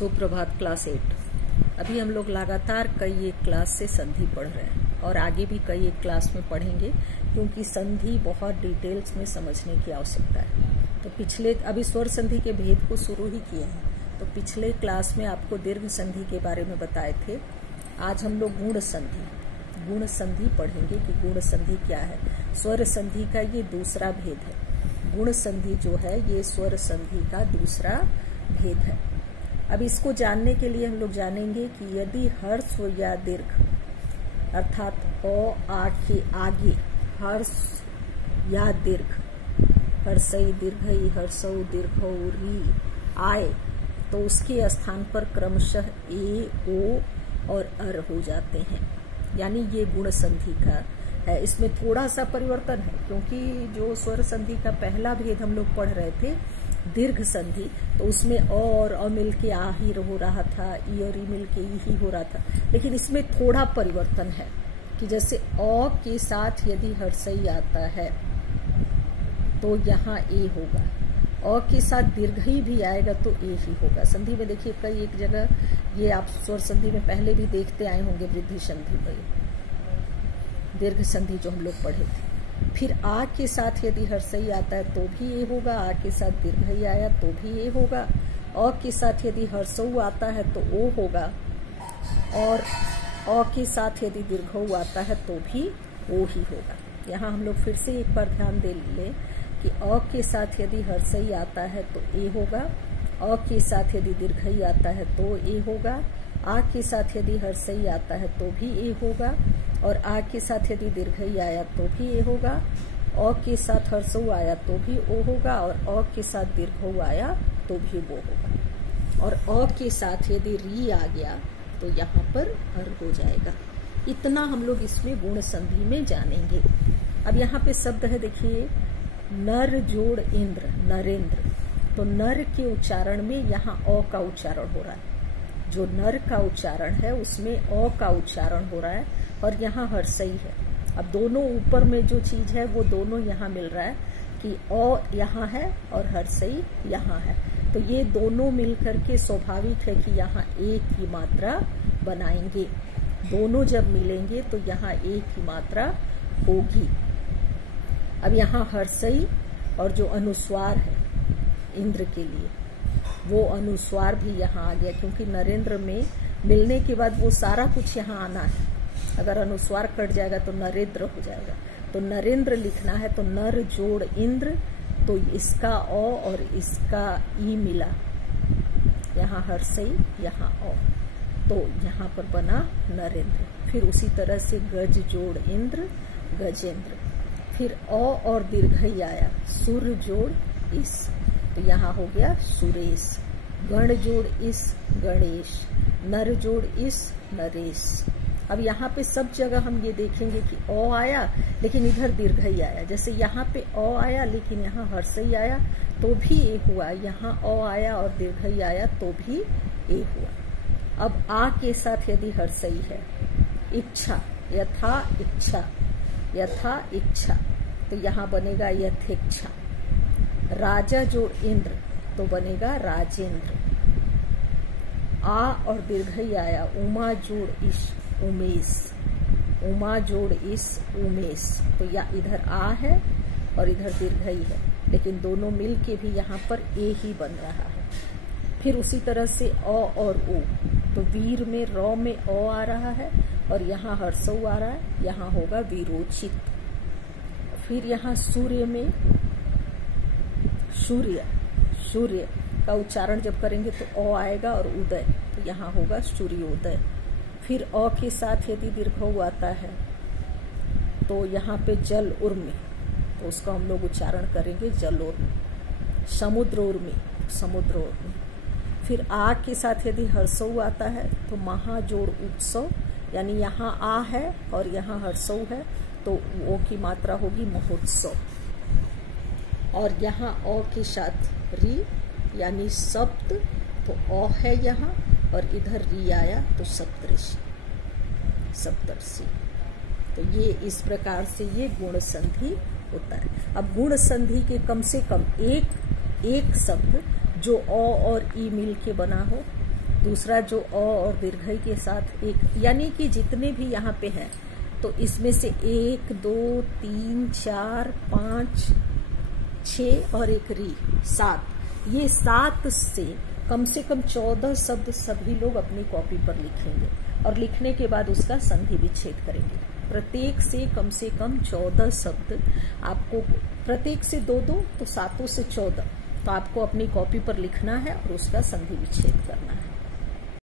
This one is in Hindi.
सुप्रभात क्लास 8। अभी हम लोग लगातार कई एक क्लास से संधि पढ़ रहे हैं और आगे भी कई एक क्लास में पढ़ेंगे, क्योंकि संधि बहुत डिटेल्स में समझने की आवश्यकता है। तो पिछले अभी स्वर संधि के भेद को शुरू ही किए हैं। तो पिछले क्लास में आपको दीर्घ संधि के बारे में बताए थे। आज हम लोग गुण संधि पढ़ेंगे कि गुण संधि क्या है। स्वर संधि का ये दूसरा भेद है। गुण संधि जो है ये स्वर संधि का दूसरा भेद है। अब इसको जानने के लिए हम लोग जानेंगे कि यदि हर्ष या दीर्घ अर्थात अ आ के आगे हर्ष या दीर्घ, हर्षई दीर्घई हर्षौ दीर्घौ री आए तो उसके स्थान पर क्रमशः ए ओ और अर हो जाते हैं, यानी ये गुण संधि का है। इसमें थोड़ा सा परिवर्तन है, क्योंकि जो स्वर संधि का पहला भेद हम लोग पढ़ रहे थे दीर्घ संधि, तो उसमें और अ मिल के आ ही हो रहा था, ई और ई मिल के ई ही हो रहा था। लेकिन इसमें थोड़ा परिवर्तन है कि जैसे अ के साथ यदि हर्षई आता है तो यहाँ ए होगा, अ के साथ दीर्घई भी आएगा तो ए ही होगा। संधि में देखिए कई एक जगह ये आप स्वर संधि में पहले भी देखते आए होंगे, वृद्धि संधि में दीर्घ संधि जो हम लोग पढ़े थे। फिर आ के साथ यदि हर्षई आता है तो भी ए होगा, आ के साथ दीर्घई आया तो भी ए होगा, अ के साथ यदि हर्षऊ आता है तो ओ होगा, और अ के साथ यदि दीर्घऊ आता है तो भी ओ ही होगा। यहाँ हम लोग फिर से एक बार ध्यान दे लें कि अ के साथ यदि हर्षई आता है तो ए होगा, अ के साथ यदि दीर्घई आता है तो ए होगा, आ के साथ यदि हर्षई आता है तो भी ए होगा, और आ के साथ यदि दीर्घई आया तो भी ए होगा, अ के साथ हर्षऊ आया तो भी ओ होगा, और अ के साथ दीर्घऊ आया तो भी वो होगा, और अ के साथ यदि री आ गया तो यहाँ पर अर हो जाएगा। इतना हम लोग इसमें गुण संधि में जानेंगे। अब यहाँ पे शब्द है, देखिए नर जोड़ इंद्र, नरेंद्र। तो नर के उच्चारण में यहाँ अ का उच्चारण हो रहा है। जो नर का उच्चारण है उसमें अ का उच्चारण हो रहा है, और यहाँ हर्षई है। अब दोनों ऊपर में जो चीज है वो दोनों यहाँ मिल रहा है कि अ यहाँ है और हर्षई यहाँ है। तो ये दोनों मिलकर के स्वाभाविक है कि यहाँ एक की मात्रा बनाएंगे। दोनों जब मिलेंगे तो यहाँ एक की मात्रा होगी। अब यहाँ हर्षई और जो अनुस्वार है इंद्र के लिए, वो अनुस्वार भी यहाँ आ गया, क्योंकि नरेंद्र में मिलने के बाद वो सारा कुछ यहाँ आना है। अगर अनुस्वार कट जाएगा तो नरेंद्र हो जाएगा। तो नरेंद्र लिखना है तो नर जोड़ इंद्र, तो इसका अ और इसका ई मिला, यहाँ हर्षई यहाँ अ, तो यहाँ पर बना नरेंद्र। फिर उसी तरह से गज जोड़ इंद्र, गजेंद्र। फिर अ और दीर्घई आया, सुर जोड़ इस, तो यहाँ हो गया सुरेश। गण जोड़ इस, गणेश। नर जोड़ इस, नरेश। अब यहाँ पे सब जगह हम ये देखेंगे कि अ आया लेकिन इधर दीर्घई आया। जैसे यहाँ पे अ आया लेकिन यहाँ हर्षई आया तो भी ए हुआ, यहाँ अ आया और दीर्घई आया तो भी ए हुआ। अब आ के साथ यदि हर्षई है, इच्छा, यथा इच्छा, यथा इच्छा, तो यहाँ बनेगा यथेच्छा। राजा जोड़ इंद्र तो बनेगा राजेंद्र। आ और दीर्घई आया, उमा जोड़ इश, उमेश। उमा जोड़ इस, उमेश, तो या इधर आ है और इधर दीर्घई है, लेकिन दोनों मिल के भी यहाँ पर ए ही बन रहा है। फिर उसी तरह से अ और ओ, तो वीर में र में अ आ रहा है और यहाँ हर्षऊ आ रहा है, यहाँ होगा वीरोचित। फिर यहाँ सूर्य में सूर्य का उच्चारण जब करेंगे तो अ आएगा और उदय, तो यहाँ होगा सूर्योदय। फिर अ के साथ यदि दीर्घऊ आता है तो यहाँ पे जल उर्मी, तो उसका हम लोग उच्चारण करेंगे जल उर्मी। समुद्र उर्मी, समुद्र उर्मी। फिर आ के साथ यदि हर्षऊ आता है तो महाजोड़ उत्सव, यानी यहाँ आ है और यहाँ हर्षऊ है तो ओ की मात्रा होगी महोत्सव। और यहाँ अ के साथ री यानी सप्त, तो अ है यहाँ और इधर री आया तो सप्तऋषि, सप्तर्षि। तो ये इस प्रकार से ये गुण संधि होता है। अब गुण संधि के कम से कम एक शब्द जो अ और ई मिल के बना हो, दूसरा जो अ और दीर्घई के साथ एक, यानी कि जितने भी यहाँ पे हैं तो इसमें से 1 2 3 4 5 6 और एक री 7, ये 7 से कम 14 शब्द सभी लोग अपनी कॉपी पर लिखेंगे और लिखने के बाद उसका संधि विच्छेद करेंगे। प्रत्येक से कम 14 शब्द आपको, प्रत्येक से 2-2 तो 7 से 14, तो आपको अपनी कॉपी पर लिखना है और उसका संधि विच्छेद करना है।